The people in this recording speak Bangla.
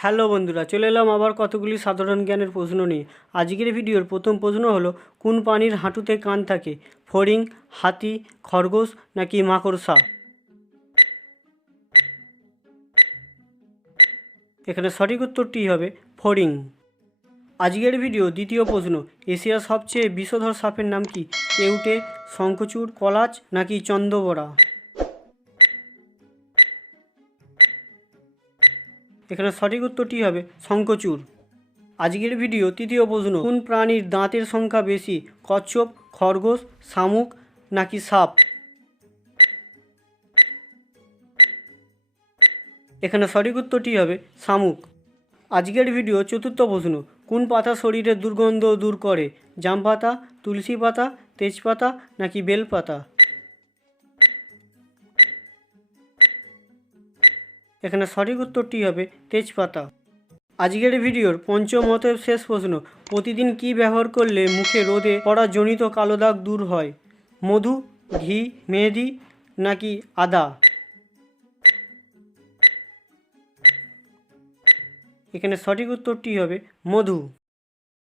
হ্যালো বন্ধুরা, চলে এলাম আবার কতগুলি সাধারণ জ্ঞানের প্রশ্ন নিয়ে। আজকের ভিডিওর প্রথম প্রশ্ন হলো, কোন প্রাণীর হাঁটুতে কান থাকে? ফড়িং, হাতি, খরগোশ নাকি মাকড়সা? এখানে সঠিক উত্তরটি হবে ফড়িং। আজকের ভিডিও দ্বিতীয় প্রশ্ন, এশিয়ার সবচেয়ে বিষধর সাপের নাম কি? কেউটে শঙ্খচূড় কলাচ নাকি চন্দ্রবড়া? এখানে সঠিক উত্তরটি হবে শঙ্খচূড়। আজকের ভিডিও তৃতীয় প্রশ্ন, কোন প্রাণীর দাঁতের সংখ্যা বেশি, কচ্ছপ, খরগোশ, শামুক নাকি সাপ? এখানে সঠিক উত্তরটি হবে শামুক। আজকের ভিডিও চতুর্থ প্রশ্ন, কোন পাতা শরীরের দুর্গন্ধ দূর করে? জাম পাতা, তুলসী পাতা, তেজপাতা নাকি বেল পাতা? এখানে সঠিক উত্তরটি হবে তেজপাতা। আজকের ভিডিওর পঞ্চম মতের শেষ প্রশ্ন, প্রতিদিন কি ব্যবহার করলে মুখে রোদে পড়া জনিত কালো দাগ দূর হয়? মধু, ঘি, মেহেদি নাকি আদা? এখানে সঠিক উত্তরটি হবে মধু।